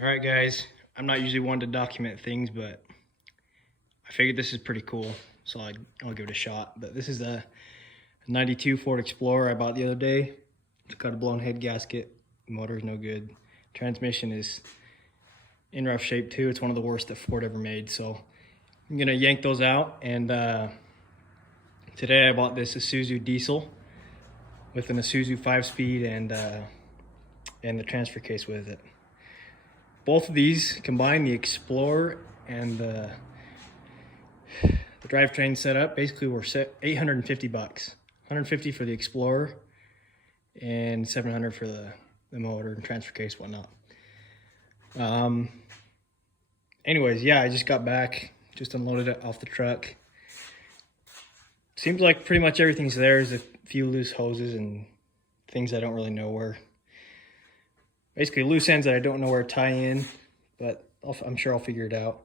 All right, guys, I'm not usually one to document things, but I figured this is pretty cool, so I'll give it a shot. But this is a 92 Ford Explorer I bought the other day. It's got a blown head gasket. Motor's no good. Transmission is in rough shape too. It's one of the worst that Ford ever made. So I'm gonna yank those out. And today I bought this Isuzu Diesel with an Isuzu 5-speed and the transfer case with it. Both of these combine, the Explorer and the drivetrain setup, basically we're set $850. 150 for the Explorer and 700 for the motor and transfer case, whatnot. Anyways, yeah, I just got back, just unloaded it off the truck. Seems like pretty much everything's there. There's a few loose hoses and things I don't really know where. Basically loose ends that I don't know where to tie in, but I'm sure I'll figure it out.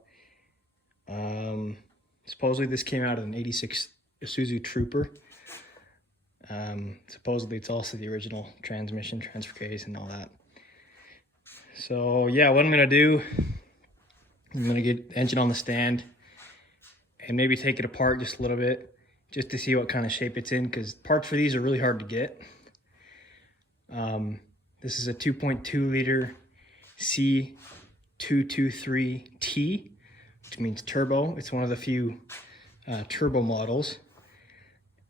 Supposedly this came out of an 86 Isuzu Trooper. Supposedly it's also the original transmission, transfer case, and all that. So yeah, what I'm gonna do, I'm gonna get the engine on the stand and maybe take it apart just a little bit, just to see what kind of shape it's in, because parts for these are really hard to get. This is a 2.2 liter C223T, which means turbo. It's one of the few turbo models.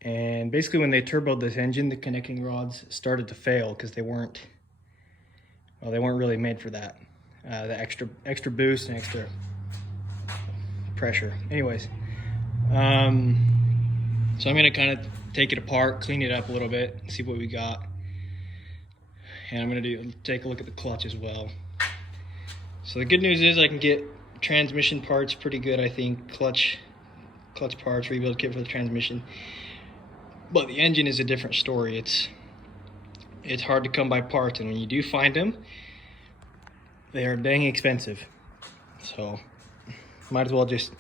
And basically when they turboed this engine, the connecting rods started to fail because they weren't really made for that. The extra boost and extra pressure. Anyways, so I'm gonna kind of take it apart, clean it up a little bit, see what we got. And I'm gonna take a look at the clutch as well. So the good news is I can get transmission parts pretty good, I think. Clutch parts, rebuild kit for the transmission. But the engine is a different story. It's hard to come by parts, and when you do find them, they are dang expensive. So might as well just,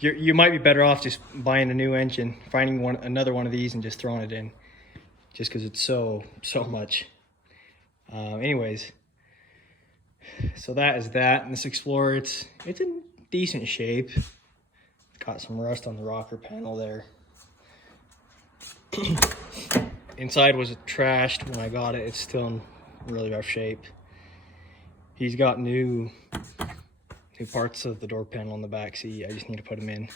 you might be better off just buying a new engine, finding another one of these and just throwing it in, just because it's so much. Anyways, so that is that. And this Explorer, it's in decent shape. It's got some rust on the rocker panel there. Inside was trashed when I got it. It's still in really rough shape. He's got new parts of the door panel on the back seat. I just need to put them in.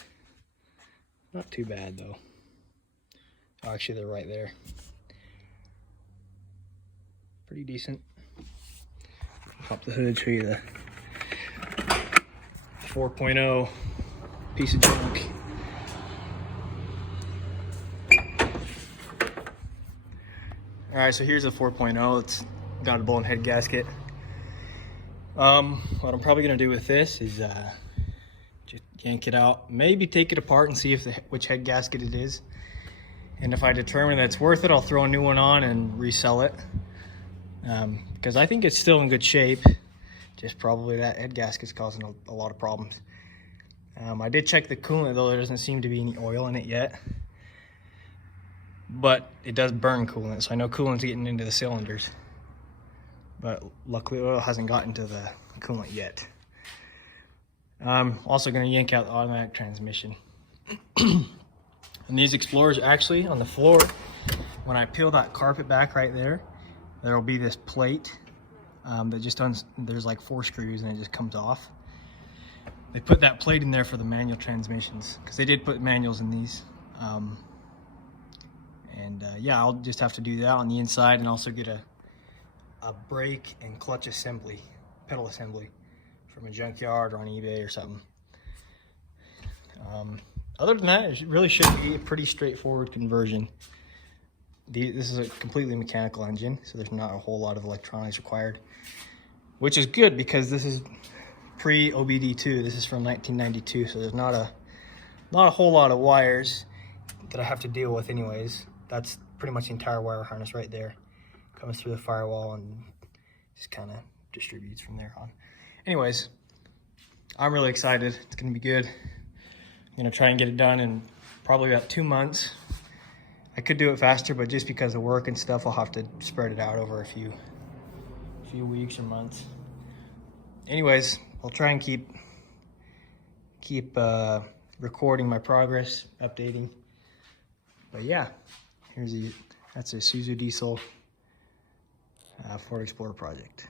Not too bad though. Oh, actually, they're right there. Pretty decent. Pop the hood, show you the 4.0 piece of junk. All right, so here's a 4.0. It's got a blown head gasket. What I'm probably gonna do with this is just yank it out, maybe take it apart and see which head gasket it is. And if I determine that it's worth it, I'll throw a new one on and resell it. Because I think it's still in good shape, just probably that head gasket's causing a lot of problems. I did check the coolant though, there doesn't seem to be any oil in it yet, but it does burn coolant, so I know coolant's getting into the cylinders, but luckily oil hasn't gotten to the coolant yet. I'm also going to yank out the automatic transmission. And these Explorers, actually on the floor, when I peel that carpet back right there, there'll be this plate that just there's like 4 screws and it just comes off. They put that plate in there for the manual transmissions, because they did put manuals in these. Yeah, I'll just have to do that on the inside, and also get a brake and clutch assembly, pedal assembly from a junkyard or on eBay or something. Other than that, it really should be a pretty straightforward conversion. This is a completely mechanical engine, so there's not a whole lot of electronics required, which is good because this is pre-OBD2. This is from 1992, so there's not a whole lot of wires that I have to deal with anyways. That's pretty much the entire wire harness right there. Comes through the firewall and just kind of distributes from there on. Anyways, I'm really excited. It's gonna be good. I'm gonna try and get it done in probably about 2 months. I could do it faster, but just because of work and stuff, I'll have to spread it out over a few weeks or months. anyways, I'll try and keep recording my progress, updating. But yeah, that's a Isuzu Diesel Ford Explorer project.